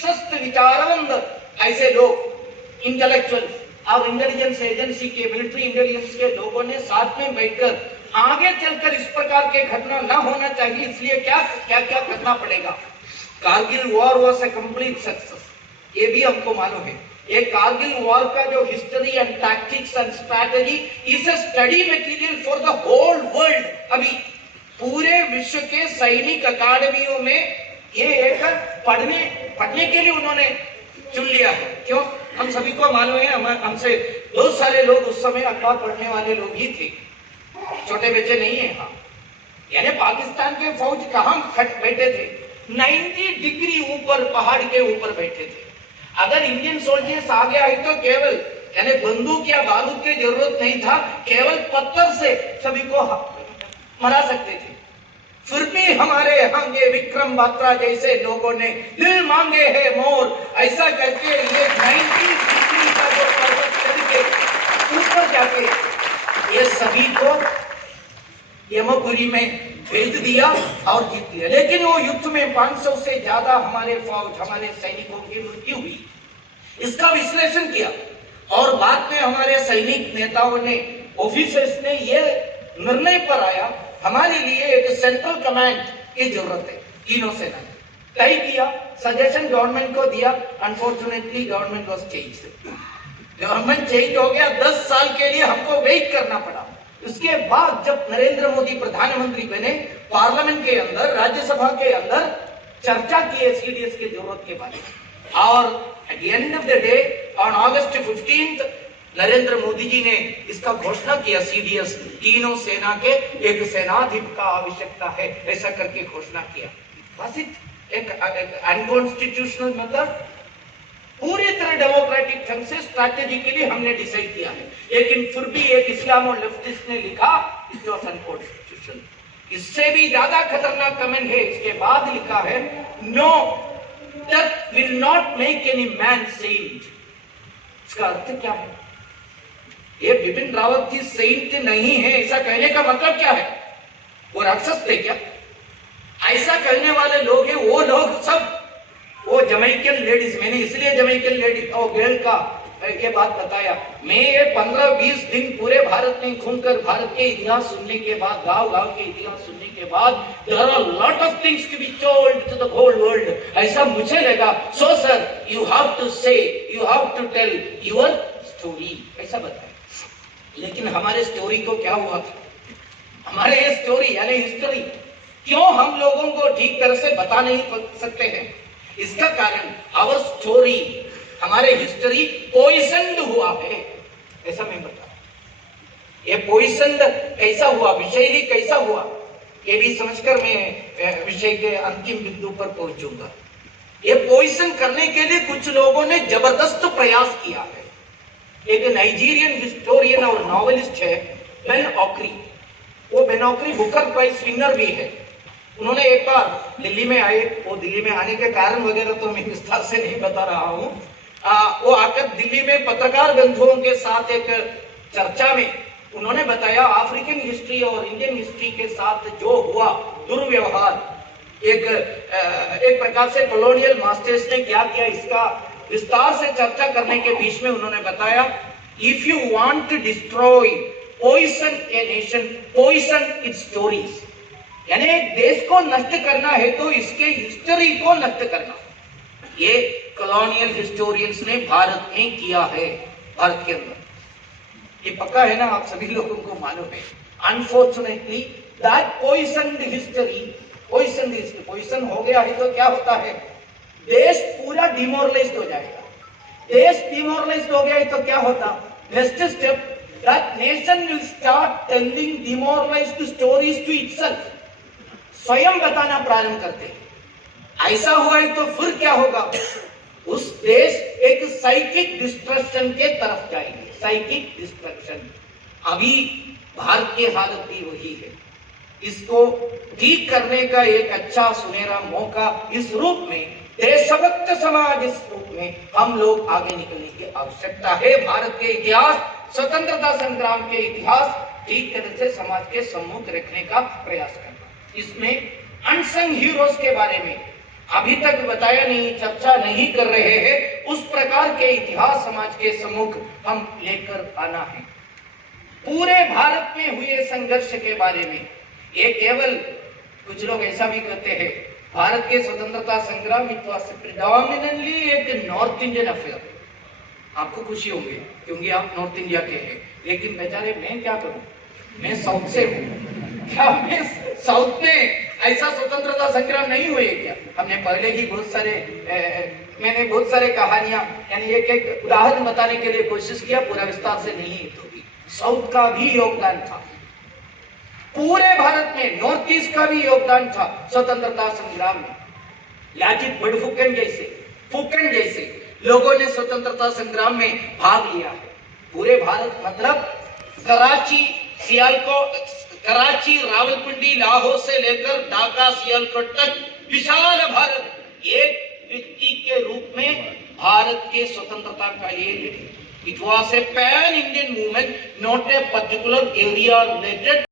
शीर्षस्थ विचारवंत ऐसे लोग इंटेलेक्चुअल और इंटेलिजेंस एजेंसी के मिलिट्री इंटेलिजेंस के लोगों ने साथ में बैठकर आगे चलकर इस प्रकार के घटना न होना चाहिए, इसलिए क्या क्या क्या करना पड़ेगा। Kargil war was a complete success, ये भी हमको मालूम है। ये कारगिल वॉर का जो history and tactics and strategy is a study material for the whole world. अभी पूरे विश्व के सैनिक अकादमियों में ये एक पढ़ने के लिए उन्होंने चुन लिया है। क्यों? हम सभी को मालूम है, हमसे बहुत सारे लोग उस समय अखबार पढ़ने वाले लोग ही थे, छोटे बच्चे नहीं है। हाँ, यानी पाकिस्तान के फौज कहां बैठे थे? 90 डिग्री ऊपर, पहाड़ के ऊपर बैठे थे। अगर इंडियन सोल्जर्स आगे आए तो केवल यानी बंदूक या बारूद की जरूरत नहीं था, केवल पत्थर से सभी को मरा सकते थे। फिर भी हमारे यहाँ के विक्रम बात्रा जैसे लोगों ने दिल मांगे है मोर ऐसा करके ये 90 डिग्री का जो पर्वत चढ़ के ऊपर जाके ये सभी को यमपुरी में भेज दिया और जीत लिया। लेकिन वो युद्ध में 500 से ज्यादा हमारे सैनिकों की मृत्यु हुई। इसका विश्लेषण किया और बाद में हमारे सैनिक नेताओं ने, ऑफिसर्स ने ये निर्णय पर आया हमारे लिए एक सेंट्रल कमांड की जरूरत है। तीनों सेना ने तय किया, सजेशन गवर्नमेंट को दिया। Unfortunately government was changed, government change हो गया। 10 साल के लिए हमको वेट करना पड़ा। उसके बाद जब नरेंद्र मोदी प्रधानमंत्री बने, पार्लियामेंट के अंदर, राज्यसभा के अंदर चर्चा की सीडीएस की जरूरत के बारे में, और at the end of the day on अगस्त 15 नरेंद्र मोदी जी ने इसका घोषणा किया, सीडीएस तीनों सेना के एक सेनाध्यक्ष का आवश्यकता है, ऐसा करके घोषणा किया। बस एक अनकॉन्स्टिट्यूशनल मेथड, पूरी तरह डेमोक्रेटिक ढंग से स्ट्रैटेजिकली हमने डिसाइड किया है। लेकिन फिर भी एक इस्लाम और लेफ्टिस्ट ने लिखा इट वाज अनकॉन्स्टिट्यूशनल। इससे भी ज्यादा खतरनाक कमेंट है, इसके बाद लिखा है know that will not make any man Saint. इसका अर्थ क्या है? ये बिपिन रावत जी सेंट नहीं है, ऐसा कहने का मतलब क्या है? वो राक्षस थे क्या? ऐसा कहने वाले लोग हैं वो लोग सब, वो जमैकन लेडीज, मैंने इसलिए जमैकन लेडीज और गर्ल का ये बात बताया। मैं ये 15-20 दिन पूरे भारत में घूमकर भारत के इतिहास सुनने के बाद, गांव-गांव के इतिहास सुनने के बाद, there are lot of things to be told to the whole world, ऐसा मुझे लगा। So sir, you have to say, you have to tell your story, ऐसा बताया। लेकिन हमारे स्टोरी को क्या हुआ था? हमारे ये स्टोरी यानी हिस्ट्री क्यों हम लोगों को ठीक तरह से बता नहीं सकते हैं? इसका कारण आवर स्टोरी, हमारे हिस्ट्री पॉइजन्ड हुआ है, ऐसा मैं बता। ये पॉइजन्ड कैसा हुआ, विषैली कैसा हुआ, ये भी समझकर मैं विषय के अंतिम बिंदु पर पहुंचूंगा। ये पॉइजन करने के लिए कुछ लोगों ने जबरदस्त प्रयास किया है। एक नाइजीरियन हिस्टोरियन और नॉवेलिस्ट है बेन ऑक्री, वो बेन ऑक्री बुकर प्राइज विनर भी है। उन्होंने एक बार दिल्ली में आए, वो दिल्ली में आने के कारण वगैरह तो मैं विस्तार से नहीं बता रहा हूँ। वो आकर दिल्ली में पत्रकार बंधुओं के साथ एक चर्चा में उन्होंने बताया अफ्रीकन हिस्ट्री और इंडियन हिस्ट्री के साथ जो हुआ दुर्व्यवहार, एक प्रकार से कॉलोनियल मास्टर्स ने क्या किया, इसका विस्तार से चर्चा करने के बीच में उन्होंने बताया, if you want to destroy poison a nation, poison its stories. यानी एक देश को नष्ट करना है तो इसके हिस्ट्री को नष्ट करना। ये कॉलोनियल हिस्टोरियंस ने भारत में किया है, भारत के अंदर। ये पक्का है ना, आप सभी लोगों को मालूम है। अनफॉर्चुनेटली दैट पॉइजन्ड हिस्ट्री, पॉइजन हो गया है तो क्या होता है? देश पूरा डिमोरलाइज्ड हो जाएगा। देश डिमोरलाइज्ड हो गया है तो क्या होता? Next step, that nation will start telling demoralised stories to itself. स्वयं बताना प्रारंभ करते हैं। ऐसा हुआ है तो फिर क्या होगा? उस देश एक साइकिक डिस्ट्रक्शन के तरफ जाएगी, साइकिक डिस्ट्रक्शन। अभी भारत की हालत भी वही है। इसको ठीक करने का एक अच्छा सुनहरा मौका इस रूप में, देशभक्त समाज इस रूप में हम लोग आगे निकलने की आवश्यकता है। भारत के इतिहास, स्वतंत्रता संग्राम के इतिहास ठीक तरह से समाज के सम्मुख रखने का प्रयास करना। इसमें अनसंग हीरोज के बारे में अभी तक बताया नहीं, चर्चा नहीं कर रहे हैं, उस प्रकार के इतिहास समाज के सम्मुख हम लेकर आना है। पूरे भारत में हुए संघर्ष के बारे में, ये केवल कुछ लोग ऐसा भी कहते हैं भारत के स्वतंत्रता संग्राम इट वाज प्रिडोमिनेंटली एक नॉर्थ इंडियन अफेयर। आपको खुशी होगी क्योंकि आप नॉर्थ इंडिया के हैं, लेकिन बेचारे मैं क्या करूं, मैं साउथ से हूं। क्या मैं साउथ में ऐसा स्वतंत्रता संग्राम नहीं हुए क्या? हमने पहले ही मैंने बहुत सारे कहानियां यानी एक एक उदाहरण बताने के लिए कोशिश किया, पूरा विस्तार से नहीं तो भी साउथ का भी योगदान था, पूरे भारत में नॉर्थ ईस्ट का भी योगदान था स्वतंत्रता संग्राम में। लाजित बड़फुकन जैसे लोगों ने स्वतंत्रता संग्राम में भाग लिया है। पूरे भारत मतलब कराची, रावलपिंडी, लाहौर से लेकर ढाका, सियालकोट तक विशाल भारत एक व्यक्ति के रूप में भारत के स्वतंत्रता का लिए लड़ी। It was a pan Indian movement, not a particular area related